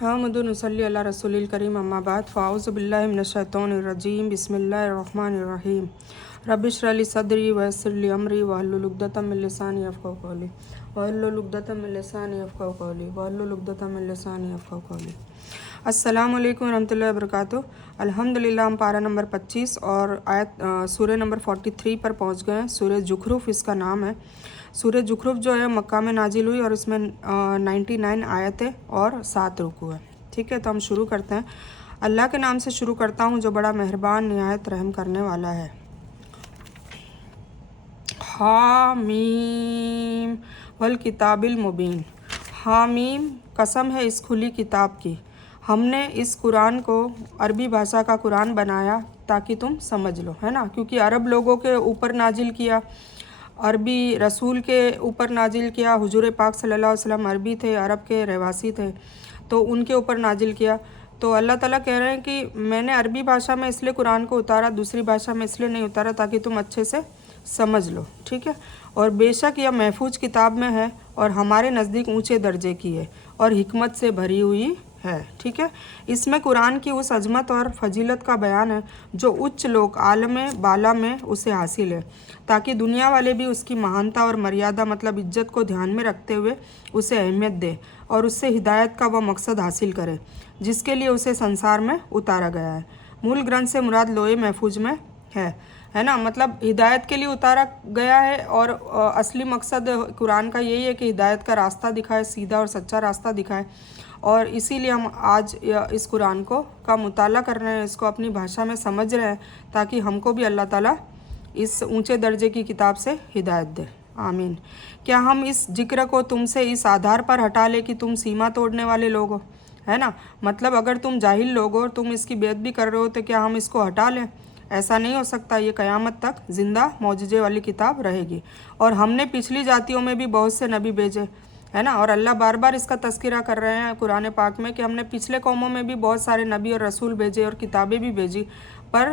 हमदुनसल्ली अला रसूलिल करीम अम्मा बाद फ़ाउज़ु बिल्लाहि मिनश्शैतानिर रजीम बिस्मिल्लाहिर रहमानिर रहीम रब्बिश इश्रह ली सदरी व यस्सिर ली अमरी वहलुल उक़दतम मिन लिसानी यफ़क़हू क़ौली अस्सलामु अलैकुम रहमतुल्लाहि व बरकातुहू। अल्हम्दुलिल्लाह हम पारा नंबर 25 और आयत सूरह नंबर 43 पर पहुंच गए हैं। सूरह ज़ुख़रुफ़ इसका नाम है। सूरह ज़ुख़रुफ़ जो है मक्का में नाजिल हुई और इसमें 99 आयतें और 7 रुकू है। ठीक है, तो हम शुरू करते हैं। अल्लाह के नाम से शुरू करता हूँ जो बड़ा मेहरबान निहायत रहम करने वाला है। हामीम वल किताबिल मुबीन। हामीम कसम है इस खुली किताब की। हमने इस कुरान को अरबी भाषा का कुरान बनाया ताकि तुम समझ लो, है ना, क्योंकि अरब लोगों के ऊपर नाजिल किया, अरबी रसूल के ऊपर नाजिल किया। हुजूर पाक सल्लल्लाहु अलैहि वसल्लम अरबी थे, अरब के रहवासी थे, तो उनके ऊपर नाजिल किया। तो अल्लाह ताला कह रहे हैं कि मैंने अरबी भाषा में इसलिए कुरान को उतारा, दूसरी भाषा में इसलिए नहीं उतारा ताकि तुम अच्छे से समझ लो। ठीक है, और बेशक यह महफूज किताब में है और हमारे नज़दीक ऊंचे दर्जे की है और हिकमत से भरी हुई है। ठीक है, इसमें कुरान की उस अजमत और फजीलत का बयान है जो उच्च लोक आलम बाला में उसे हासिल है, ताकि दुनिया वाले भी उसकी महानता और मर्यादा मतलब इज्जत को ध्यान में रखते हुए उसे अहमियत दे और उससे हिदायत का वह मकसद हासिल करे जिसके लिए उसे संसार में उतारा गया है। मूल ग्रंथ से मुराद लोहे महफूज में है ना, मतलब हिदायत के लिए उतारा गया है और असली मकसद कुरान का यही है कि हिदायत का रास्ता दिखाए, सीधा और सच्चा रास्ता दिखाए। और इसीलिए हम आज इस कुरान को का मुताला कर रहे हैं, इसको अपनी भाषा में समझ रहे हैं ताकि हमको भी अल्लाह ताला इस ऊंचे दर्जे की किताब से हिदायत दे। आमीन। क्या हम इस जिक्र को तुमसे इस आधार पर हटा ले कि तुम सीमा तोड़ने वाले लोग हो, है ना, मतलब अगर तुम जाहिल लोग हो और तुम इसकी बेअदबी कर रहे हो तो क्या हम इसको हटा लें? ऐसा नहीं हो सकता। ये क़यामत तक ज़िंदा मौजूजे वाली किताब रहेगी। और हमने पिछली जातियों में भी बहुत से नबी भेजे, है ना, और अल्लाह बार बार इसका तज़किरा कर रहे हैं कुरान पाक में कि हमने पिछले कौमों में भी बहुत सारे नबी और रसूल भेजे और किताबें भी भेजी, पर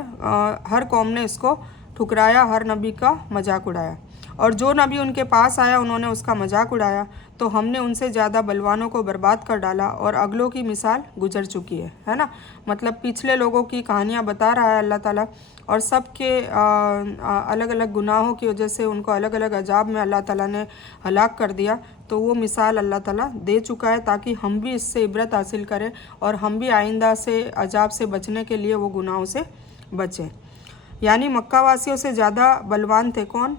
हर कौम ने इसको ठुकराया, हर नबी का मजाक उड़ाया, और जो नबी उनके पास आया उन्होंने उसका मजाक उड़ाया, तो हमने उनसे ज़्यादा बलवानों को बर्बाद कर डाला और अगलों की मिसाल गुजर चुकी है ना, मतलब पिछले लोगों की कहानियाँ बता रहा है अल्लाह ताला, और सब के अलग अलग गुनाहों की वजह से उनको अलग अलग अजाब में अल्लाह ताला ने हलाक कर दिया। तो वो मिसाल अल्लाह ताला दे चुका है ताकि हम भी इससे इबरत हासिल करें और हम भी आइंदा से अजाब से बचने के लिए वो गुनाहों से बचें। यानी मक्का वासियों से ज़्यादा बलवान थे कौन?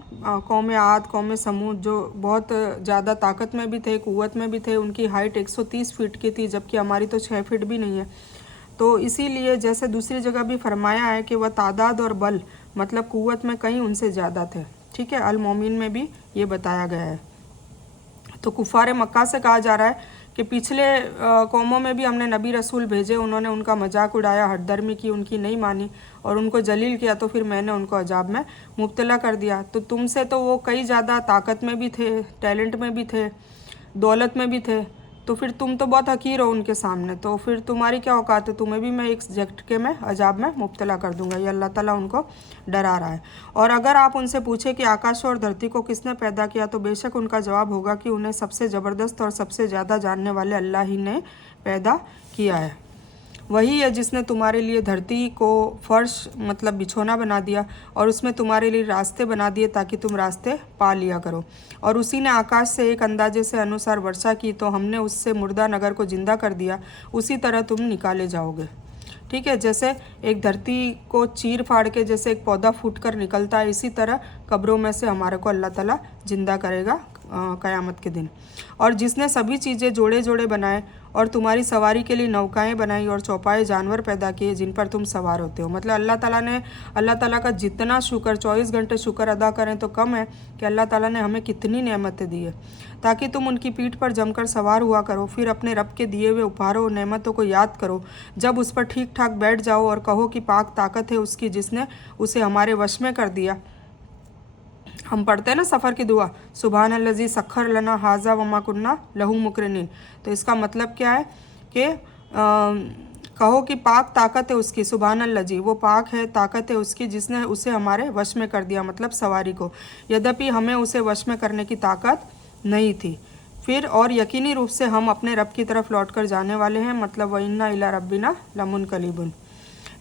कौम आद, कौम समूद, जो बहुत ज़्यादा ताकत में भी थे, क़ुव्वत में भी थे। उनकी हाइट 130 फीट की थी, जबकि हमारी तो 6 फीट भी नहीं है। तो इसीलिए जैसे दूसरी जगह भी फरमाया है कि वह तादाद और बल मतलब क़ुव्वत में कहीं उनसे ज़्यादा थे। ठीक है, अल मोमिन में भी ये बताया गया है। तो कुफ़ार मक्का से कहा जा रहा है कि पिछले कौमों में भी हमने नबी रसूल भेजे, उन्होंने उनका मजाक उड़ाया, हटदर्मी की, उनकी नहीं मानी और उनको जलील किया, तो फिर मैंने उनको अजाब में मुब्तला कर दिया। तो तुमसे तो वो कई ज़्यादा ताकत में भी थे, टैलेंट में भी थे, दौलत में भी थे, तो फिर तुम तो बहुत हकीर हो उनके सामने, तो फिर तुम्हारी क्या औकात है? तुम्हें भी मैं एक झटके में अजाब में मुब्तला कर दूंगा। ये अल्लाह ताला उनको डरा रहा है। और अगर आप उनसे पूछे कि आकाश और धरती को किसने पैदा किया, तो बेशक उनका जवाब होगा कि उन्हें सबसे ज़बरदस्त और सबसे ज़्यादा जानने वाले अल्लाह ही ने पैदा किया है। वही है जिसने तुम्हारे लिए धरती को फर्श मतलब बिछोना बना दिया और उसमें तुम्हारे लिए रास्ते बना दिए ताकि तुम रास्ते पा लिया करो। और उसी ने आकाश से एक अंदाजे से अनुसार वर्षा की, तो हमने उससे मुर्दा नगर को जिंदा कर दिया, उसी तरह तुम निकाले जाओगे। ठीक है, जैसे एक धरती को चीर फाड़ के जैसे एक पौधा फूट कर निकलता है, इसी तरह कब्रों में से हमारे को अल्लाह ताला जिंदा करेगा क़यामत के दिन। और जिसने सभी चीज़ें जोड़े जोड़े बनाए और तुम्हारी सवारी के लिए नौकाएं बनाई और चौपाए जानवर पैदा किए जिन पर तुम सवार होते हो। मतलब अल्लाह ताला का जितना शुक्र 24 घंटे शुक्र अदा करें तो कम है कि अल्लाह ताला ने हमें कितनी नेमतें दी है, ताकि तुम उनकी पीठ पर जमकर सवार हुआ करो। फिर अपने रब के दिए हुए उपहारों और नेमतों को याद करो जब उस पर ठीक ठाक बैठ जाओ और कहो कि पाक ताकत है उसकी जिसने उसे हमारे वश में कर दिया। हम पढ़ते हैं ना सफ़र की दुआ, सुबहान अल्लज़ी सखर लना हाजा वमा कुन्ना लहू मुकरिनीन। तो इसका मतलब क्या है कि कहो कि पाक ताकत है उसकी, सुबहान अल्लज़ी, वो पाक है, ताकत है उसकी जिसने उसे हमारे वश में कर दिया, मतलब सवारी को। यद्यपि हमें उसे वश में करने की ताकत नहीं थी। फिर और यकीनी रूप से हम अपने रब की तरफ लौट कर जाने वाले हैं, मतलब व इन्ना इला रब्बिना लमुनकलिबुन।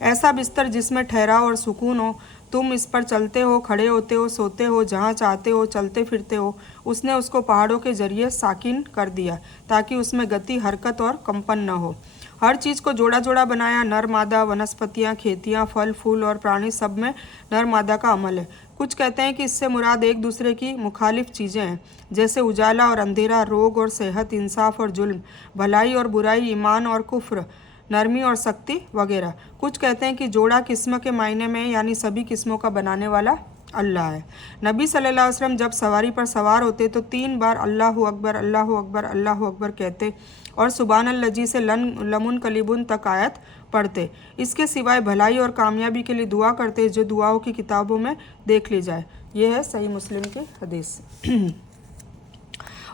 ऐसा बिस्तर जिसमें ठहराव और सुकून हो, तुम इस पर चलते हो, खड़े होते हो, सोते हो, जहाँ चाहते हो चलते फिरते हो। उसने उसको पहाड़ों के जरिए साकिन कर दिया ताकि उसमें गति, हरकत और कंपन न हो। हर चीज़ को जोड़ा जोड़ा बनाया। नर मादा, वनस्पतियाँ, खेतियाँ, फल फूल और प्राणी, सब में नर मादा का अमल है। कुछ कहते हैं कि इससे मुराद एक दूसरे की मुखालिफ चीज़ें हैं, जैसे उजाला और अंधेरा, रोग और सेहत, इंसाफ और जुल्म, भलाई और बुराई, ईमान और कुफ्र, नरमी और सख्ती वगैरह। कुछ कहते हैं कि जोड़ा किस्म के मायने में, यानी सभी किस्मों का बनाने वाला अल्लाह है। नबी सल्लल्लाहु अलैहि वसल्लम जब सवारी पर सवार होते तो 3 बार अल्लाहु अकबर, अल्लाहु अकबर, अल्लाहु अकबर कहते और सुबहान अल्लज़ी से लमुन कलीबुन तक आयत पढ़ते। इसके सिवाय भलाई और कामयाबी के लिए दुआ करते, जो दुआओं की किताबों में देख ली जाए। यह है सही मुस्लिम की हदीस।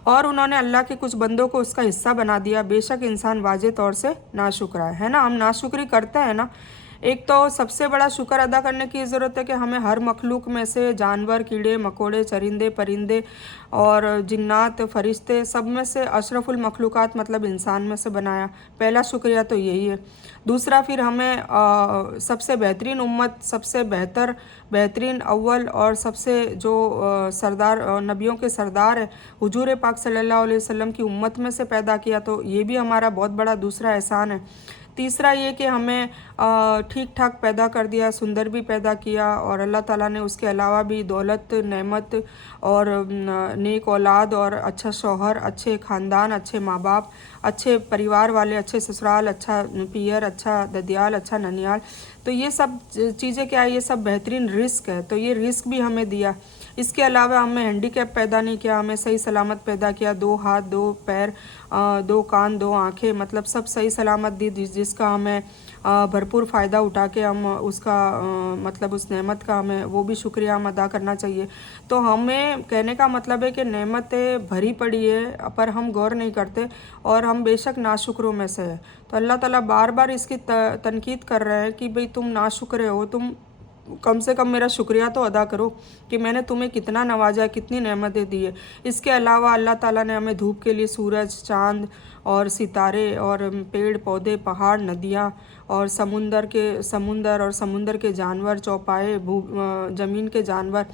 और उन्होंने अल्लाह के कुछ बंदों को उसका हिस्सा बना दिया। बेशक इंसान वाजे तौर से नाशुक्र है ना। हम नाशुक्री करते हैं ना। एक तो सबसे बड़ा शुक्र अदा करने की ज़रूरत है कि हमें हर मखलूक में से, जानवर, कीड़े मकोड़े, चरिंदे परिंदे और जिन्नात, फरिश्ते, सब में से अशरफुल मखलूक़ात मतलब इंसान में से बनाया। पहला शुक्रिया तो यही है। दूसरा, फिर हमें सबसे बेहतरीन उम्मत, सबसे बेहतरीन अव्वल और सबसे जो सरदार नबियों के सरदार है हुजूर पाक सल्लल्लाहु अलैहि वसल्लम की उम्मत में से पैदा किया, तो ये भी हमारा बहुत बड़ा दूसरा एहसान है। तीसरा ये कि हमें ठीक ठाक पैदा कर दिया, सुंदर भी पैदा किया, और अल्लाह ताला ने उसके अलावा भी दौलत, नेमत और नेक औलाद और अच्छा शौहर, अच्छे ख़ानदान, अच्छे माँ बाप, अच्छे परिवार वाले, अच्छे ससुराल, अच्छा पियर, अच्छा ददियाल, अच्छा ननियाल, तो ये सब चीज़ें क्या है, ये सब बेहतरीन रिस्क है। तो ये रिस्क भी हमें दिया। इसके अलावा हमें हैंडीकैप पैदा नहीं किया, हमें सही सलामत पैदा किया। 2 हाथ, 2 पैर, 2 कान, 2 आँखें, मतलब सब सही सलामत दी, जिसका हमें भरपूर फ़ायदा उठा के हम उसका मतलब उस नेमत का हमें वो भी शुक्रिया हम अदा करना चाहिए। तो हमें कहने का मतलब है कि नेमतें भरी पड़ी है पर हम गौर नहीं करते और हम बेशक नाशुक्रों में से है। तो अल्लाह ताला बार बार इसकी तनकीद कर रहे हैं कि भाई तुम नाशुक्र हो, तुम कम से कम मेरा शुक्रिया तो अदा करो कि मैंने तुम्हें कितना नवाजा, कितनी नेमतें दी है। इसके अलावा अल्लाह ताला ने हमें धूप के लिए सूरज, चाँद और सितारे और पेड़ पौधे, पहाड़, नदियाँ और समुंदर और समुंदर के जानवर, चौपाए, ज़मीन के जानवर,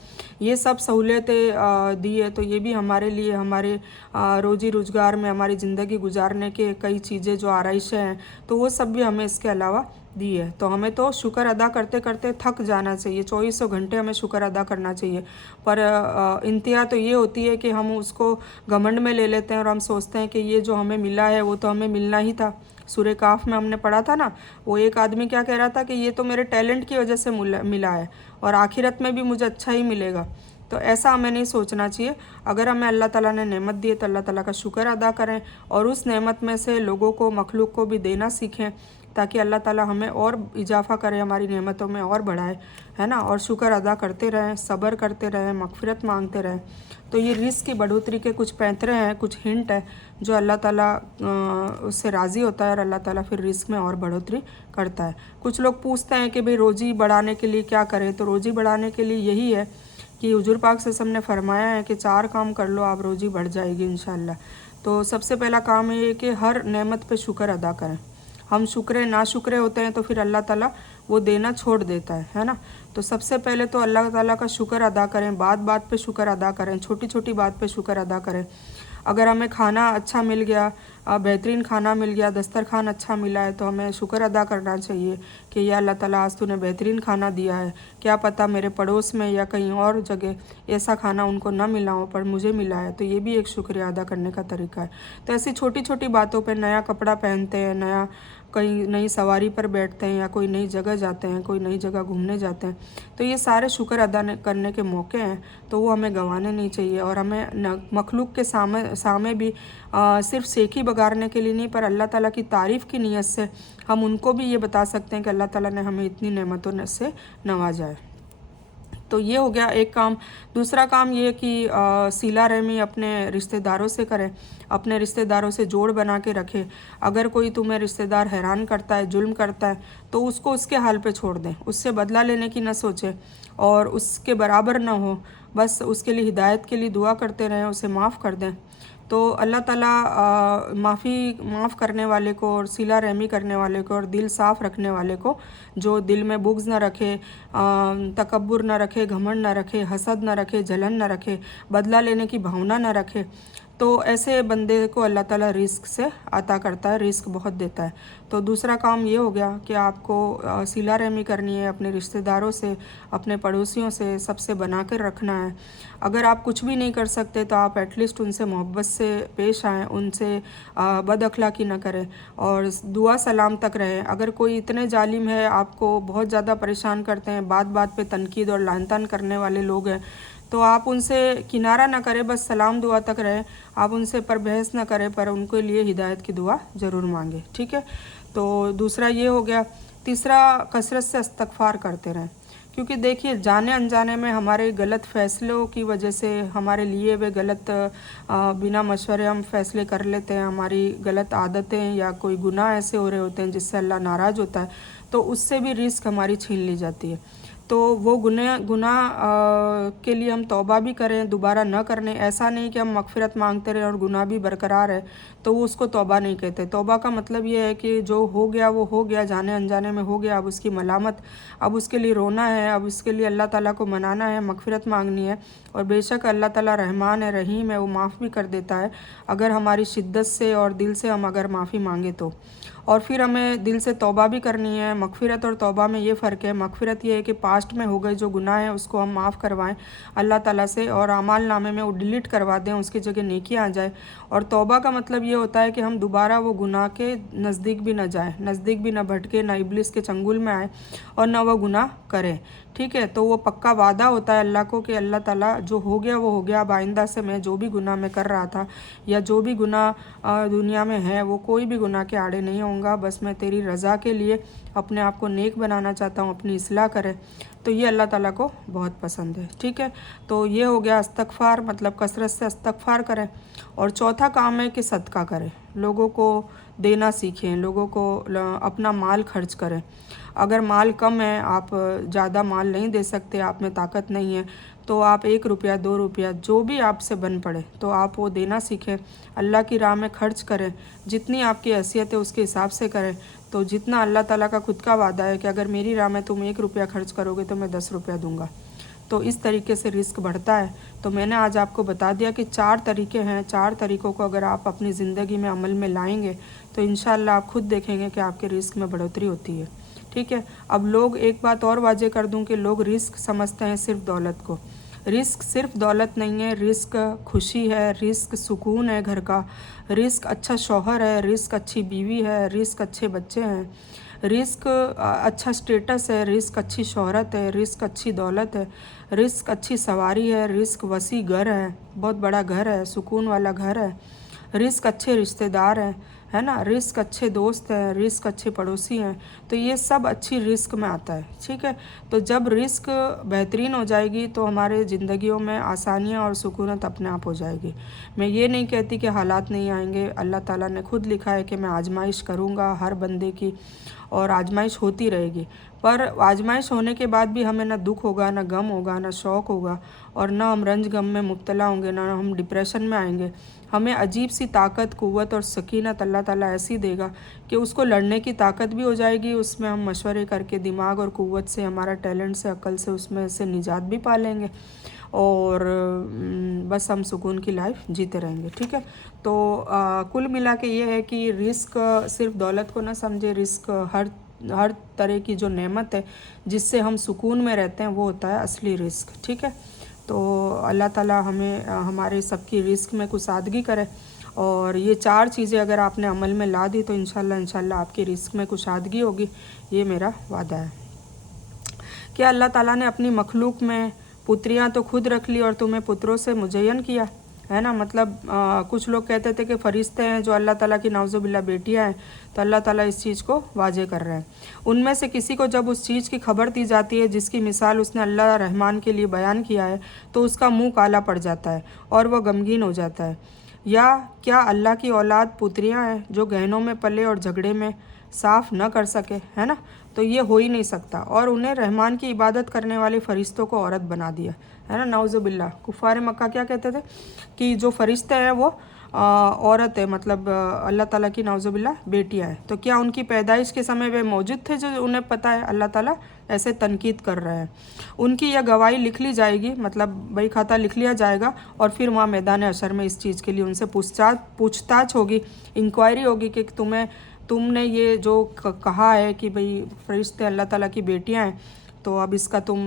ये सब सहूलियतें दी है। तो ये भी हमारे लिए, हमारे रोज़ी रोज़गार में, हमारी ज़िंदगी गुजारने के कई चीज़ें जो आराइशें हैं, तो वो सब भी हमें इसके अलावा दी है। तो हमें तो शुक्र अदा करते करते थक जाना चाहिए। 2400 घंटे हमें शुक्र अदा करना चाहिए। पर इंतहा तो ये होती है कि हम उसको घमंड में ले लेते हैं और हम सोचते हैं कि ये जो हमें मिला है वो तो हमें मिलना ही था। सूरह काफ में हमने पढ़ा था ना, वो एक आदमी क्या कह रहा था कि ये तो मेरे टैलेंट की वजह से मिला है और आखिरत में भी मुझे अच्छा ही मिलेगा। तो ऐसा हमें नहीं सोचना चाहिए। अगर हमें अल्लाह ताला ने नेमत दी है तो अल्लाह ताला का शुक्र अदा करें और उस नेमत में से लोगों को, मखलूक को भी देना सीखें, ताकि अल्लाह ताला हमें और इजाफ़ा करे, हमारी नेमतों में और बढ़ाए, है ना। और शुक्र अदा करते रहें, सब्र करते रहें, मगफिरत मांगते रहें। तो ये रिस्क की बढ़ोतरी के कुछ पैंतरे हैं, कुछ हिंट है जो अल्लाह ताला उससे राज़ी होता है और अल्लाह ताला फिर रिस्क में और बढ़ोतरी करता है। कुछ लोग पूछते हैं कि भाई रोज़ी बढ़ाने के लिए क्या करें। तो रोज़ी बढ़ाने के लिए यही है कि हुजूर पाक से हमने फरमाया है कि 4 काम कर लो, आप रोज़ी बढ़ जाएगी इंशाल्लाह। तो सबसे पहला काम ये है कि हर नेमत पे शुक्र अदा करें। हम शुक्र नाशुक्रे होते हैं तो फिर अल्लाह ताला वो देना छोड़ देता है ना। तो सबसे पहले तो अल्लाह ताला का शुक्र अदा करें, बात बात पे शुक्र अदा करें, छोटी छोटी बात पे शुक्र अदा करें। अगर हमें खाना अच्छा मिल गया, बेहतरीन खाना मिल गया, दस्तरखान अच्छा मिला है, तो हमें शुक्र अदा करना चाहिए कि या अल्लाह ताला आज तूने बेहतरीन खाना दिया है। क्या पता मेरे पड़ोस में या कहीं और जगह ऐसा खाना उनको ना मिला हो पर मुझे मिला है, तो ये भी एक शुक्रिया अदा करने का तरीका है। तो ऐसी छोटी छोटी बातों पर, नया कपड़ा पहनते हैं, कहीं नई सवारी पर बैठते हैं या कोई नई जगह जाते हैं, कोई नई जगह घूमने जाते हैं, तो ये सारे शुक्र अदा करने के मौके हैं, तो वो हमें गंवाने नहीं चाहिए। और हमें मखलूक के सामने भी सिर्फ सेखी बगाड़ने के लिए नहीं, पर अल्लाह ताला की तारीफ़ की नीयत से हम उनको भी ये बता सकते हैं कि अल्लाह ताला ने हमें इतनी नेमतों से नवाजा है। तो ये हो गया एक काम। दूसरा काम ये कि सिला रहमी अपने रिश्तेदारों से करें, अपने रिश्तेदारों से जोड़ बना के रखें। अगर कोई तुम्हें रिश्तेदार हैरान करता है, जुल्म करता है, तो उसको उसके हाल पे छोड़ दें, उससे बदला लेने की न सोचें और उसके बराबर ना हो, बस उसके लिए हिदायत के लिए दुआ करते रहें, उसे माफ़ कर दें। तो अल्लाह ताला माफ़ करने वाले को और सिला रहमी करने वाले को और दिल साफ़ रखने वाले को, जो दिल में बुग़्ज़ ना रखे, तकब्बुर ना रखे, घमंड ना रखे, हसद ना रखे, जलन ना रखे, बदला लेने की भावना ना रखे, तो ऐसे बंदे को अल्लाह ताला रिस्क से अता करता है, रिस्क बहुत देता है। तो दूसरा काम ये हो गया कि आपको सिला रहमी करनी है, अपने रिश्तेदारों से, अपने पड़ोसियों से, सबसे बना कर रखना है। अगर आप कुछ भी नहीं कर सकते तो आप एटलीस्ट उनसे मोहब्बत से पेश आएँ, उनसे बद अखलाकी ना करें और दुआ सलाम तक रहें। अगर कोई इतने जालिम है, आपको बहुत ज़्यादा परेशान करते हैं, बात बात पे तनकीद और लान तान करने वाले लोग हैं, तो आप उनसे किनारा ना करें, बस सलाम दुआ तक रहें। आप उनसे पर बहस ना करें, पर उनके लिए हिदायत की दुआ ज़रूर मांगे, ठीक है। तो दूसरा ये हो गया। तीसरा, कसरत से इस्तग़फ़ार करते रहें, क्योंकि देखिए जाने अनजाने में हमारे गलत फ़ैसलों की वजह से, हमारे लिए वे गलत बिना मशवरे हम फ़ैसले कर लेते हैं, हमारी गलत आदतें या कोई गुनाह ऐसे हो रहे होते हैं जिससे अल्लाह नाराज़ होता है, तो उससे भी रिस्क हमारी छीन ली जाती है। तो वो गुनाह के लिए हम तौबा भी करें, दोबारा न करने, ऐसा नहीं कि हम मग़फ़िरत मांगते रहें और गुनाह भी बरकरार है, तो वो उसको तौबा नहीं कहते। तौबा का मतलब ये है कि जो हो गया वो हो गया, जाने अनजाने में हो गया, अब उसकी मलामत, अब उसके लिए रोना है, अब उसके लिए अल्लाह ताला को मनाना है, मग़फ़िरत मांगनी है। और बेशक अल्लाह ताला रहमान है, रहीम है, वो माफ़ भी कर देता है अगर हमारी शिद्दत से और दिल से हम अगर माफ़ी मांगे तो। और फिर हमें दिल से तौबा भी करनी है। मग़फ़िरत और तौबा में ये फ़र्क है, मग़फ़िरत ये है कि पास्ट में हो गए जो गुनाह हैं उसको हम माफ़ करवाएं अल्लाह ताला से और आमाल नामे में वो डिलीट करवा दें, उसकी जगह नेकियां आ जाए। और तौबा का मतलब ये होता है कि हम दोबारा वो गुनाह के नज़दीक भी न जाएं, नज़दीक भी न भटके, ना इब्लिस के चंगुल में आए और ना वो गुनाह करें, ठीक है। तो वो पक्का वादा होता है अल्लाह को कि अल्लाह ताला जो हो गया वो हो गया, अब आइंदा से मैं जो भी गुनाह मैं कर रहा था या जो भी गुनाह दुनिया में है वो कोई भी गुनाह के आड़े नहीं होऊंगा, बस मैं तेरी रज़ा के लिए अपने आप को नेक बनाना चाहता हूँ, अपनी इस्लाह करें। तो ये अल्लाह ताला को बहुत पसंद है, ठीक है। तो ये हो गया इस्तग़फ़ार, मतलब कसरत से इस्तग़फ़ार करें। और चौथा काम है कि सदका करें, लोगों को देना सीखें, लोगों को अपना माल खर्च करें। अगर माल कम है, आप ज़्यादा माल नहीं दे सकते, आप में ताकत नहीं है, तो आप 1 रुपया 2 रुपया जो भी आपसे बन पड़े तो आप वो देना सीखें, अल्लाह की राह में खर्च करें, जितनी आपकी हैसियत है उसके हिसाब से करें। तो जितना अल्लाह ताला का खुद का वादा है कि अगर मेरी राह में तुम 1 रुपया खर्च करोगे तो मैं 10 रुपया दूंगा। तो इस तरीके से रिस्क बढ़ता है। तो मैंने आज आपको बता दिया कि 4 तरीके हैं, 4 तरीक़ों को अगर आप अपनी ज़िंदगी में अमल में लाएंगे तो इंशाअल्लाह आप खुद देखेंगे कि आपके रिस्क में बढ़ोतरी होती है, ठीक है। अब लोग, एक बात और वाजे कर दूं कि लोग रिस्क समझते हैं सिर्फ दौलत को। रिस्क सिर्फ दौलत नहीं है, रिस्क खुशी है, रिस्क सुकून है घर का, रिस्क अच्छा शौहर है, रिस्क अच्छी बीवी है, रिस्क अच्छे बच्चे हैं, रिस्क अच्छा स्टेटस है, रिस्क अच्छी शोहरत है, रिस्क अच्छी दौलत है, रिस्क अच्छी सवारी है, रिस्क वसी घर है, बहुत बड़ा घर है, सुकून वाला घर है, रिस्क अच्छे रिश्तेदार हैं, है ना, रिस्क अच्छे दोस्त हैं, रिस्क अच्छे पड़ोसी हैं। तो ये सब अच्छी रिस्क में आता है, ठीक है। तो जब रिस्क बेहतरीन हो जाएगी तो हमारे ज़िंदगियों में आसानियाँ और सुकूनत अपने आप हो जाएगी। मैं ये नहीं कहती कि हालात नहीं आएंगे, अल्लाह ताला ने खुद लिखा है कि मैं आजमाइश करूँगा हर बंदे की, और आजमाइश होती रहेगी। पर आजमाइश होने के बाद भी हमें ना दुख होगा, ना गम होगा, ना शौक़ होगा, और ना हम रंज गम में मुब्तला होंगे, ना हम डिप्रेशन में आएंगे। हमें अजीब सी ताकत, क़ुव्वत और सकीनत अल्लाह ताला ऐसी देगा कि उसको लड़ने की ताकत भी हो जाएगी, उसमें हम मशवरे करके दिमाग और क़ुव्वत से, हमारा टैलेंट से, अक्ल से उसमें से निजात भी पा लेंगे और बस हम सुकून की लाइफ जीते रहेंगे, ठीक है। तो कुल मिला के ये है कि रिस्क सिर्फ दौलत को ना समझे, रिस्क हर तरह की जो नेमत है जिससे हम सुकून में रहते हैं वो होता है असली रिस्क, ठीक है। तो अल्लाह ताला हमें हमारे सबकी रिस्क में कुसादगी करे, और ये 4 चीज़ें अगर आपने अमल में ला दी तो इंशाल्लाह आपकी रिस्क में कुसादगी होगी, ये मेरा वादा है। क्या अल्लाह ताला ने अपनी मखलूक में पुत्रियां तो खुद रख ली और तुम्हें पुत्रों से मुज़य्यन किया, है ना। मतलब कुछ लोग कहते थे कि फ़रिश्ते हैं जो अल्लाह ताला की नाउज़ुबिल्लाह बेटियां हैं, तो अल्लाह ताला इस चीज़ को वाजे कर रहे हैं। उनमें से किसी को जब उस चीज़ की खबर दी जाती है जिसकी मिसाल उसने अल्लाह रहमान के लिए बयान किया है, तो उसका मुंह काला पड़ जाता है और वह गमगीन हो जाता है। या क्या अल्लाह की औलाद पुत्रियां हैं जो गहनों में पले और झगड़े में साफ़ न कर सके, है ना। तो ये हो ही नहीं सकता, और उन्हें रहमान की इबादत करने वाले फ़रिश्तों को औरत बना दिया, है ना, नाउज़ुबिल्लाह। कुफ़ार मक्का क्या कहते थे कि जो फ़रिश्ते हैं वो औरत है, मतलब अल्लाह ताला की नाउज़ुबिल्ला बेटियां हैं, तो क्या उनकी पैदाइश के समय वे मौजूद थे जो उन्हें पता है? अल्लाह ताला ऐसे तनकीद कर रहे हैं। उनकी यह गवाही लिख ली जाएगी, मतलब बही खाता लिख लिया जाएगा और फिर वहाँ मैदान हशर में इस चीज़ के लिए उनसे पूछताछ होगी, इंक्वायरी होगी कि तुमने ये जो कहा है कि भाई फरिश्ते अल्लाह ताला की बेटियां हैं, तो अब इसका तुम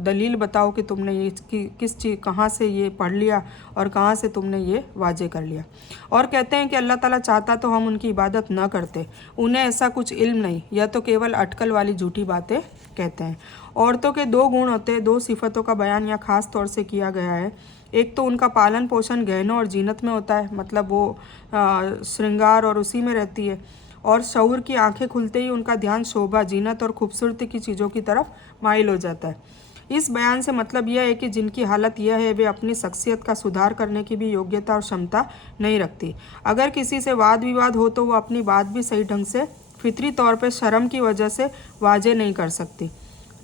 दलील बताओ कि तुमने ये किस चीज़ कहाँ से ये पढ़ लिया और कहाँ से तुमने ये वाजे कर लिया। और कहते हैं कि अल्लाह ताला चाहता तो हम उनकी इबादत न करते, उन्हें ऐसा कुछ इल्म नहीं, यह तो केवल अटकल वाली झूठी बातें कहते हैं। औरतों के दो गुण होते हैं, दो सिफतों का बयान यहाँ खास तौर से किया गया है। एक तो उनका पालन पोषण गहनों और जीनत में होता है, मतलब वो श्रृंगार और उसी में रहती है, और शऊर की आंखें खुलते ही उनका ध्यान शोभा, जीनत और खूबसूरती की चीज़ों की तरफ माइल हो जाता है। इस बयान से मतलब यह है कि जिनकी हालत यह है वे अपनी शख्सियत का सुधार करने की भी योग्यता और क्षमता नहीं रखती। अगर किसी से वाद विवाद हो तो वो अपनी बात भी सही ढंग से फितरी तौर पर शर्म की वजह से वाजे नहीं कर सकती,